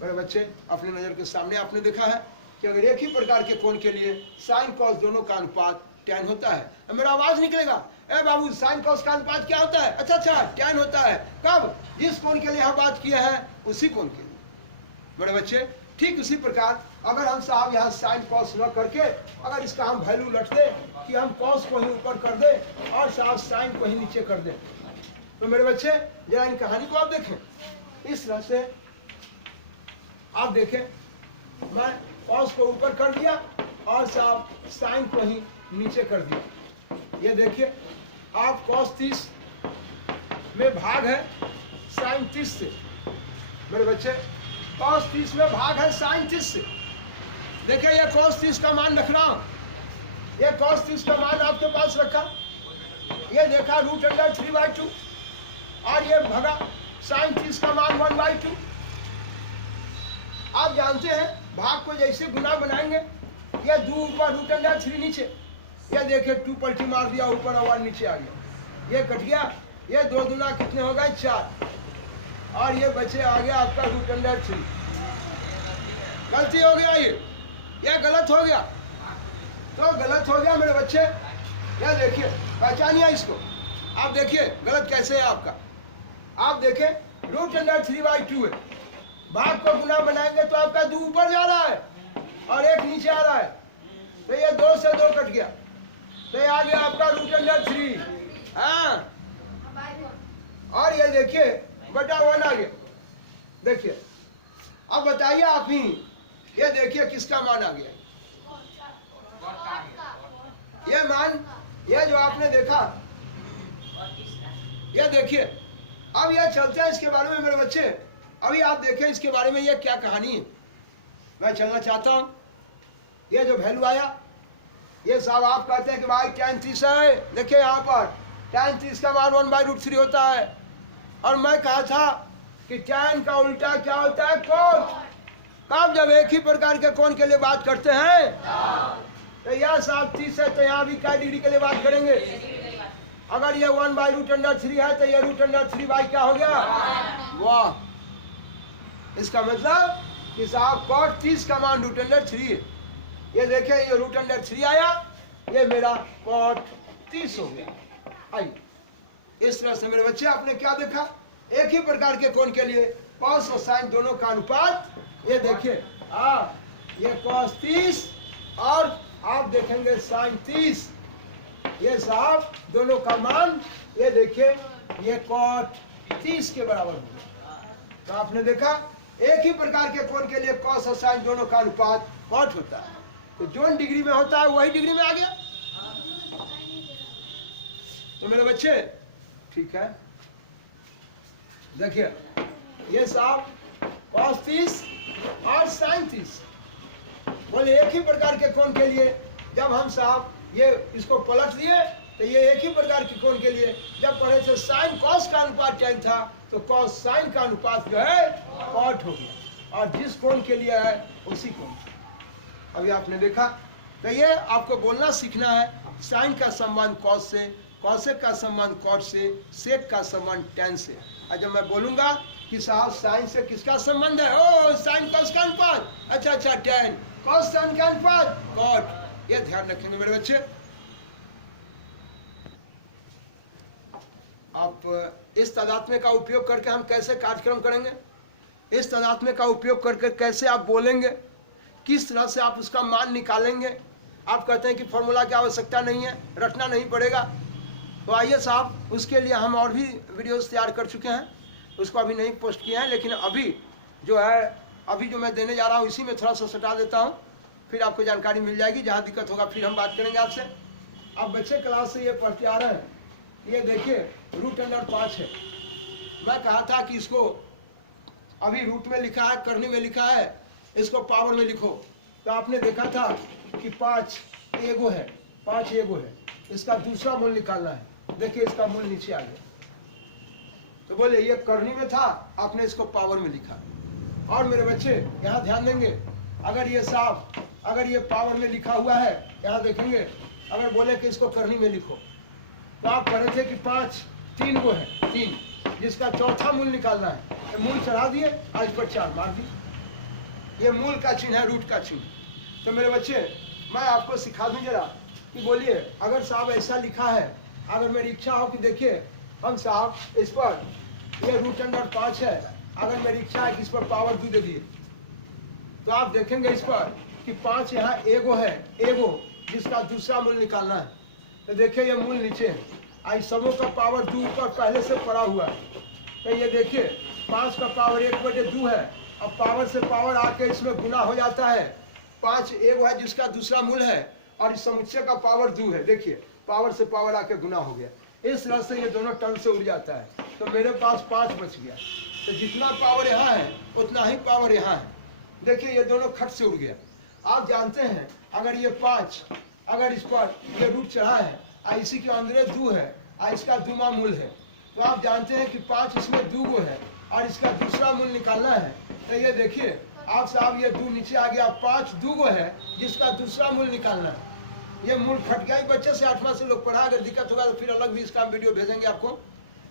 मेरे बच्चे अपने नज़र के सामने आपने देखा है कि अगर एक ही प्रकार के कोण के लिए साइन कॉस दोनों का अनुपात tan होता है। मेरा आवाज निकलेगा, ए बाबू साइन कॉस का अनुपात क्या होता है? अच्छा tan होता है। कब? जिस कोण के लिए हम बात किए हैं उसी कोण के लिए। मेरे बच्चे ठीक उसी प्रकार अगर हम साहब यहाँ साइन कॉस न करके अगर इसका हम वैल्यू लट दे कि हम कॉस को ही ऊपर कर दे और साहब साइन को ही नीचे कर दे, तो मेरे बच्चे जरा इन कहानी को आप देखें। इस तरह से आप देखें मैं कॉस को ऊपर कर दिया और साहब साइन को ही नीचे कर दिया। ये देखिए आप कॉस 30 में भाग है साइन 30 से। मेरे बच्चे कॉस 30 में भाग है साइन 30 से। देखिए ये कॉस 30 का मान रख रहा हूं, ये कॉस 30 का मान आपके पास रखा, ये देखा √3/2 और ये भगा साइन 30 का मान 1/2। आप जानते हैं भाग को जैसे गुना बनाएंगे, ये 2 ऊपर √3 नीचे, ये देखिए 2 पलटी मार दिया ऊपर और नीचे आ गया, ये कट गया, ये 2 दूना कितने हो गए 4, और ये बचे आ गया आपका √3। गलती हो गया, ये गलत हो गया, तो गलत हो गया मेरे बच्चे। यह देखिए पहचानिए इसको, आप देखिए गलत कैसे है आपका। आप देखें √3/2 है, भाग को गुना बनाएंगे तो आपका 2 ऊपर जा रहा है और 1 नीचे आ रहा है, तो ये 2 से 2 कट गया, तो ये आ गया आपका √3। हाँ, और ये देखिए बटा 1 आ गया। देखिए अब बताइए आप ही, ये देखिए किसका मान आ गया, ये मान, ये जो आपने देखा, ये देखिए। अब ये चलते हैं इसके बारे में मेरे बच्चे, अभी आप देखें इसके बारे में ये क्या कहानी है, मैं चलना चाहता हूं। ये जो वैल्यू आया, ये साहब आप कहते हैं कि भाई tan 30 है, देखिए यहाँ पर tan 30 का मान 1/√3 होता है, और मैं कहा था कि tan का उल्टा क्या होता है, कोण। कब जब एक ही प्रकार के कोण के लिए बात करते हैं, तो यह साहब 30 है, तो यहाँ भी क्या डिग्री के लिए बात करेंगे। अगर ये 1/√3 है तो ये √3 क्या हो गया, वाह। इसका मतलब कि साहब cot 30 का मान √3 है। ये देखिए ये √3 आया, ये मेरा cot 30 हो गया। आइए इस तरह से मेरे बच्चे आपने क्या देखा, एक ही प्रकार के कोण के लिए cos और sin दोनों का अनुपात, ये देखिए ये cos 30 और आप देखेंगे sin 30, ये साहब दोनों का मान, ये देखिए ये cot 30 के बराबर हो गया। तो आपने देखा एक ही प्रकार के कोण के लिए cos और sin दोनों का अनुपात cot होता है, तो जो डिग्री में होता है वही डिग्री में आ गया। तो मेरे बच्चे ठीक है, देखिए ये साहब cos 30 और sin 30, बोले एक ही प्रकार के कोण के लिए जब हम साहब ये इसको पलट दिए, तो ये एक ही प्रकार के कोण के लिए जब पढ़े थे sin cos का अनुपात tan था, तो cos sin का अनुपात जो है cot हो गया, और जिस कोण के लिए है उसी कोण। अभी आपने देखा, तो ये आपको बोलना सीखना है, sin का संबंध cos से, cosec का संबंध cot से, sec का संबंध tan से। और जब मैं बोलूंगा कि साहब sin से किसका संबंध है, ओ sin cos का अनुपात, अच्छा tan, cos sin का अनुपात cot, ये ध्यान रखेंगे मेरे बच्चे। आप इस तादात्म्य का उपयोग करके हम कैसे कार्यक्रम करेंगे, इस तादात्म्य का उपयोग करके कैसे आप बोलेंगे, किस तरह से आप उसका मान निकालेंगे। आप कहते हैं कि फॉर्मूला की आवश्यकता नहीं है, रटना नहीं पड़ेगा, तो आइए साहब उसके लिए हम और भी वीडियोस तैयार कर चुके हैं, उसको अभी नहीं पोस्ट किए हैं, लेकिन अभी जो है, अभी जो मैं देने जा रहा हूँ इसी में थोड़ा सा सटा देता हूँ, फिर आपको जानकारी मिल जाएगी। जहाँ दिक्कत होगा फिर हम बात करेंगे आपसे। अब बच्चे क्लास से ये पढ़ते आ रहे हैं, ये देखिए √5 है। मैं कहा था कि इसको अभी रूट में लिखा है, करने में लिखा है, इसको पावर में लिखो, तो आपने देखा था कि 5 एगो है, 5 एगो है, इसका दूसरा मूल निकालना है। देखिए इसका मूल नीचे आ गया, तो बोले ये करनी में था, आपने इसको पावर में लिखा। और मेरे बच्चे यहाँ ध्यान देंगे, अगर ये साफ, अगर ये पावर में लिखा हुआ है, यहाँ देखेंगे, अगर बोले कि इसको करनी में लिखो, तो आप कह रहे थे कि 5 3 गो है, 3, जिसका चौथा मूल निकालना है, तो मूल चढ़ा दिए, आज पर 4 मार दिए। ये मूल का चिन्ह है, रूट का चिन्ह। तो मेरे बच्चे मैं आपको सिखा दूं जरा कि बोलिए, अगर साहब ऐसा लिखा है, अगर मेरी इच्छा हो कि देखिए हम साहब इस पर ये √5 है, अगर मेरी इच्छा है कि इस पर पावर 2 दे दिए, तो आप देखेंगे इस पर कि 5 यहाँ एगो है, एगो जिसका दूसरा मूल निकालना है, तो देखिए ये मूल नीचे है, आई सबों का पावर 2 ऊपर पहले से पड़ा हुआ है। तो ये देखिए 5 का पावर 1/2 है, अब पावर से पावर आके इसमें गुना हो जाता है। 5 एगो है जिसका दूसरा मूल है, और इस समुच्चय का पावर 2 है, देखिए पावर से पावर आके गुना हो गया। इस तरह से ये दोनों टर्म से उड़ जाता है, तो मेरे पास 5 बच गया। तो जितना पावर यहाँ है उतना ही पावर यहाँ है, देखिए ये दोनों खट से उड़ गया। आप जानते हैं अगर ये 5, अगर इस पर ये रूट चढ़ा है, इसी के अंदर 2 है, इसका 2वां मूल है, तो आप जानते हैं कि 5 इसमें 2 गो है और इसका दूसरा मूल निकालना है। तो ये देखिए आप साहब, ये 2 नीचे आ गया, 5 2 गो है जिसका दूसरा मूल निकालना है। ये मूल फट गया ही बच्चे से 8वां से लोग पढ़ा, अगर दिक्कत होगा तो फिर अलग भी इसका वीडियो भेजेंगे आपको।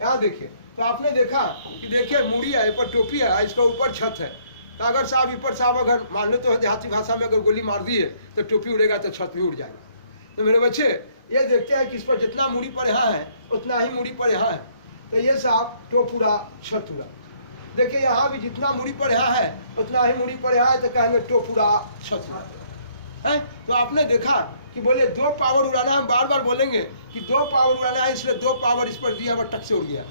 यहाँ देखिए, तो आपने देखा कि देखिए मूड़ी है, ऊपर टोपी है, इसका ऊपर छत है। तो अगर साहब ऊपर साहब अगर मान लो तो देहाती भाषा में अगर गोली मार दी है तो टोपी उड़ेगा तो छत भी उड़ जाएगा। तो मेरे बच्चे ये देखते हैं कि इस पर जितना मूड़ी पर यहाँ है उतना ही मूड़ी पर यहाँ है। तो ये साहब टोपुरा छतुरा। देखिए यहाँ भी जितना मूड़ी पर यहाँ है उतना ही मूड़ी पर यहाँ है, तो कहेंगे टोपुरा छतुरा है। तो आपने देखा कि बोले 2 पावर उड़ाना, हम बार बार बोलेंगे कि 2 पावर उड़ाना है, इसलिए 2 पावर इस पर दिया हुआ टक से उड़ गया।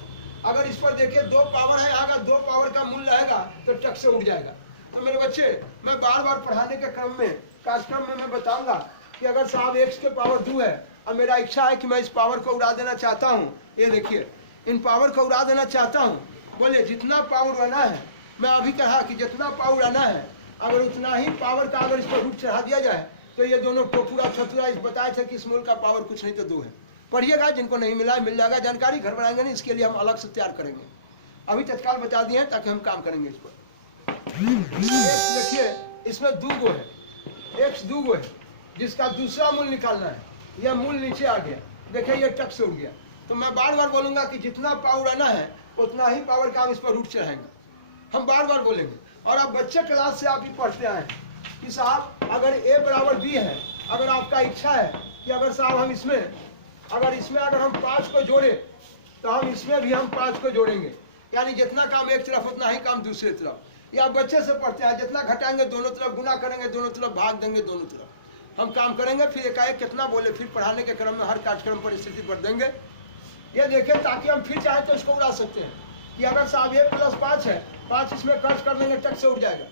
अगर इस पर देखिए 2 पावर है, यहाँ का 2 पावर का मूल रहेगा तो टक से उड़ जाएगा। तो मेरे बच्चे मैं बार बार पढ़ाने के क्रम में कार्यक्रम में मैं बताऊंगा कि अगर साहब x के पावर 2 है और मेरा इच्छा है कि मैं इस पावर को उड़ा देना चाहता हूँ, ये देखिए इन पावर को उड़ा देना चाहता हूँ, बोले जितना पावर उड़ाना है, मैं अभी कहा कि जितना पावर उड़ाना है अगर उतना ही पावर का अगर इस पर रूट चढ़ा दिया जाए तो ये दोनों टोपुरा छतुरा इस बताए थे कि इस मूल का पावर कुछ नहीं तो 2 है। पढ़िएगा, जिनको नहीं मिला मिल जाएगा जानकारी, घर बनाएंगे नहीं, इसके लिए हम अलग से तैयार करेंगे। अभी तत्काल बता दिए हैं ताकि हम काम करेंगे इस पर। देखिए इसमें 2 गो है, x 2 गो है जिसका दूसरा मूल निकालना है। यह मूल नीचे आ गया, देखिए ये टक से उड़ गया। तो मैं बार बार बोलूंगा कि जितना पावर आना है उतना ही पावर का हम इस पर रूट चढ़ाएंगे, हम बार बार बोलेंगे। और आप बच्चे क्लास से आप भी पढ़ते आए कि साहब अगर a बराबर b है, अगर आपका इच्छा है कि अगर साहब हम इसमें अगर हम 5 को जोड़े तो हम इसमें भी हम 5 को जोड़ेंगे, यानी जितना काम एक तरफ उतना ही काम दूसरे तरफ। या बच्चे से पढ़ते हैं, जितना घटाएंगे दोनों तरफ, गुना करेंगे दोनों तरफ, भाग देंगे दोनों तरफ, हम काम करेंगे। फिर एकाएक कितना बोले, फिर पढ़ाने के क्रम में हर कार्यक्रम पर स्थिति पर देंगे। ये देखें ताकि हम फिर चाहे तो इसको उड़ा सकते हैं कि अगर साहब a + 5 है, 5 इसमें खर्च कर देंगे टक से उड़ जाएगा।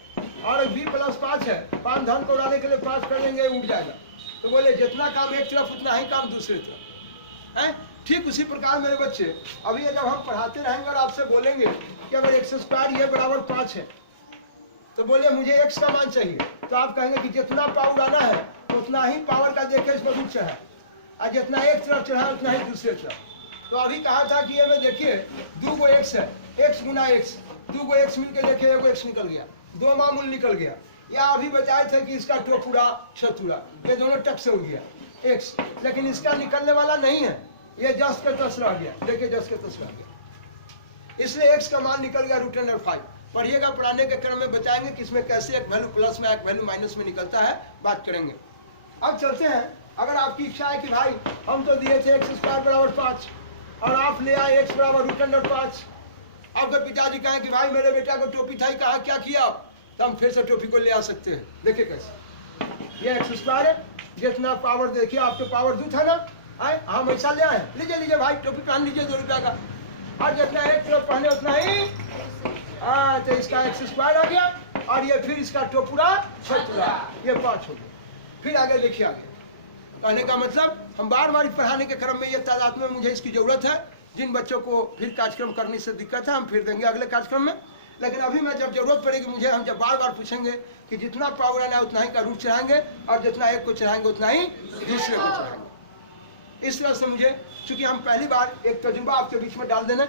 और b + 5 है, 5 धन को उड़ाने के लिए 5 कर देंगे उड़ जाएगा। तो बोले जितना काम एक तरफ उतना ही काम दूसरे तरफ है। ठीक उसी प्रकार मेरे बच्चे अभी जब हम पढ़ाते रहेंगे और आपसे बोलेंगे कि अगर x² ये बराबर 5 है तो बोले मुझे x का मान चाहिए, तो आप कहेंगे कि जितना पावर आना है उतना ही पावर का देखे इस पर रूट चढ़ा, और जितना एक तरफ चढ़ा उतना ही दूसरे तरफ। तो अभी कहा था कि ये में देखिए 2 गो x है, x गुना x, 2 गो x मिलकर देखिए एगो x निकल गया, 2 मामूल निकल गया। या अभी बताए थे कि इसका टोपुरा छतुरा, ये दोनों टक से उड़ गया x, लेकिन इसका निकलने वाला नहीं है, ये जस के तस रह गया। देखिए जस के तस रह गया, इसलिए x का मान निकल गया √5। पढ़िएगा, पढ़ाने के क्रम में बताएंगे कि इसमें कैसे एक वैल्यू प्लस में एक वैल्यू माइनस में निकलता है, बात करेंगे। अब चलते हैं, अगर आपकी इच्छा है कि भाई हम तो दिए थे x² बराबर 5 और आप ले आए x बराबर √5, आपके पिताजी कहें कि भाई मेरे बेटा को टोपी था, कहा क्या किया आप, तो हम फिर से टोपी को ले आ सकते हैं। देखिए कैसे, ये x² है, जितना पावर देखिए आपके पावर 2 था ना, आए हम ऐसा ले आए, लीजिए लीजिए भाई टोपी पहन लीजिए 2 रुपया का, और जितना एक तरफ पहने उतना ही, तो इसका x² आ गया और ये फिर इसका टोपुरा छतुरा, ये 5 हो गया। फिर आगे देखिए, आगे कहने का मतलब हम बार बार पढ़ाने के क्रम में ये तादाद में मुझे इसकी जरूरत है। जिन बच्चों को फिर कार्यक्रम करने से दिक्कत है हम फिर देंगे अगले कार्यक्रम में, लेकिन अभी मैं जब जरूरत पड़ेगी मुझे, हम जब बार बार पूछेंगे कि जितना पावर आना है उतना ही का रूट चढ़ाएंगे और जितना एक को चढ़ाएंगे उतना ही दूसरे को चढ़ाएंगे। इस तरह से मुझे, चूंकि हम पहली बार एक तजुर्बा आपके बीच में डाल देना,